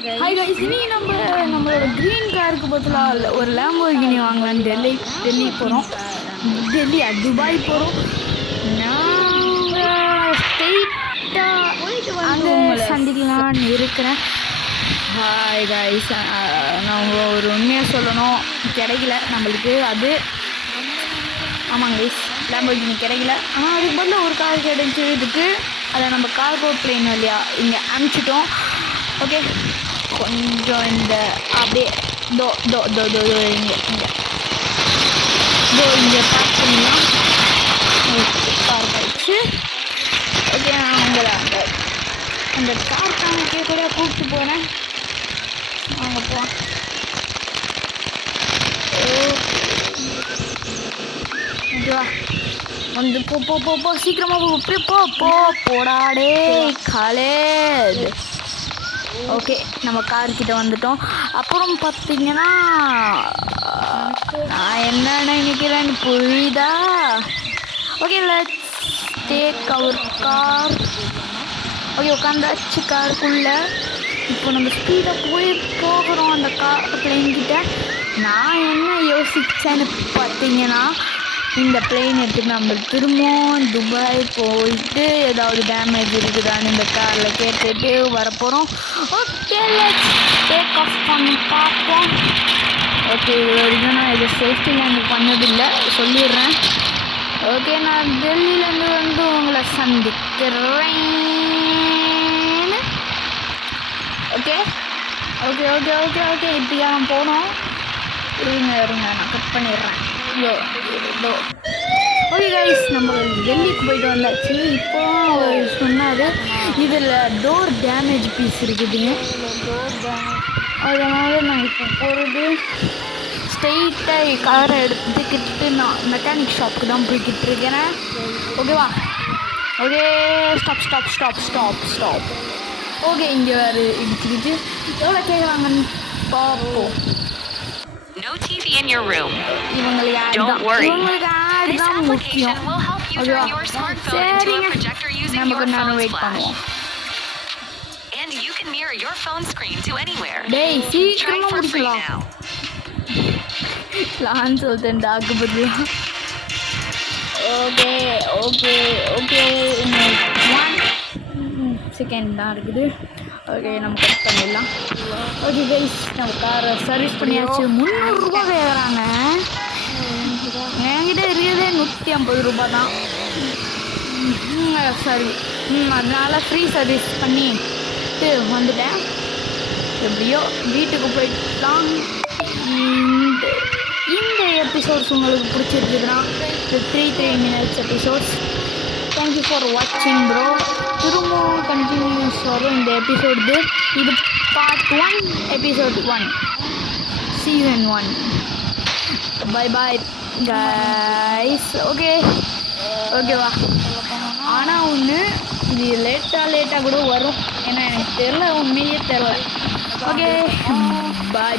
Hi guys, இனி நம்மளோட green காருக்கு பதிலாக ஒரு லேம்போர்கினி வாங்கலாம். டெல்லி போகிறோம். துபாய் போகிறோம். நாங்கள் ஸ்ட்ரெயிட்டாக அங்கே சந்திக்கலான்னு இருக்கிறேன். ஹாய் கைஸ், நம்ம ஒரு உண்மையாக சொல்லணும், கிடைக்கல நம்மளுக்கு அது. ஆமாங்க கைஸ், லேம்போர்கினி கிடைக்கல. ஆனால் அதுக்கு பதிலாக ஒரு கார் கிடைச்சதுக்கு அதை நம்ம கார்கோ பிளேன் வழியா இங்கே அனுப்பிச்சிட்டோம். ஓகே, கொஞ்சம் இந்த அப்படியே இங்கே பார்க் பண்ணிடலாம். ஓகே, பார்க் ஆகிடுச்சு. ஓகே, நான் உங்களை அந்த கார் காமிக்க கூட கூப்பிட்டு போகிறேன். வாங்க போகலாம். ஓகேவா, வந்து போ சீக்கிரமாக அப்படியே போடாடே காலேஜ். ஓகே, நம்ம கார்கிட்ட வந்துட்டோம். அப்புறம் பார்த்தீங்கன்னா நான் என்ன நினைக்கிறேன்னு புரியுதா? Okay, let's take our car. Okay, உட்காந்தாச்சு காருக்குள்ளே. இப்போ நம்ம ஸ்பீடாக போகிறோம் அந்த பிளேன்கிட்ட. நான் என்ன யோசித்தேன்னு பார்த்தீங்கன்னா, இந்த பிளேன் எடுத்துகிட்டு நம்ம திரும்பவும் துபாய் போயிட்டு ஏதாவது டேமேஜ் இருக்குதான்னு இந்த காரில் கேட்டுட்டு வரப்போகிறோம். ஓகே, லெட்ஸ் டேக் ஆஃப் பண்ணி பார்ப்போம். ஓகே, இது வரைக்கும் நான் இதை சேஃப்டி லேண்ட் பண்ணதில்லை, சொல்லிடுறேன். ஓகே, நான் டெல்லியிலேருந்து வந்து உங்களை சந்திக்கிறேன். Okay okay okay okay okay இப்படியா நான் போனோம். இருங்க நான் கட் பண்ணிடுறேன். ஓகே கைஸ், நம்ம டெல்லிக்கு போயிட்டு வந்தாச்சு. இப்போ அவர் சொன்னார் இதில் டோர் டேமேஜ் பீஸ் இருக்குதுங்க. அதனால் நான் இப்போ போகிறது ஸ்ட்ரெயிட்டாக காரை எடுத்துக்கிட்டு நான் மெக்கானிக் ஷாப்புக்கு தான் போய்கிட்டு இருக்கேன். ஓகேவா? Okay, stop. ஓகே, இங்கே வேறு இடிச்சுக்கிட்டு எவ்வளோ கேட்குறாங்கன்னு பார்ப்போம். No TV in your room. Don't worry. This application will help you turn your smartphone into a projector using your phone's flash. And you can mirror your phone screen to anywhere. Try for free now. Plan சொல்றேன் dog பதிலா. Okay 1 second தான் இருக்குது. Okay, நம்ம cut பண்ணிடலாம். Okay guys, நம்ம காரை service பண்ணியாச்சு. 300 ரூபா கேட்குறாங்க. என்கிட்ட இருக்கிறதே 150 ரூபா தான். சரி, அதனால் ஃப்ரீ சர்வீஸ் பண்ணிட்டு வந்துட்டேன். எப்படியோ வீட்டுக்கு போயிட்டுலாம். இந்த எபிசோட்ஸ் உங்களுக்கு பிடிச்சிருக்குதுன்னா இந்த 3 minutes எபிசோட்ஸ். தேங்க்யூ ஃபார் வாட்சிங் ப்ரோ. திரும்பவும் கண்டினியூஸ் வரும் இந்த எபிசோடு. இது part 1 episode 1 season 1. Bye guys. ஓகேவா? ஆனால் ஒன்று, இது லேட்டாக கூட வரும். ஏன்னா எனக்கு தெரில, உண்மையிலேயே தெரில. Okay, by.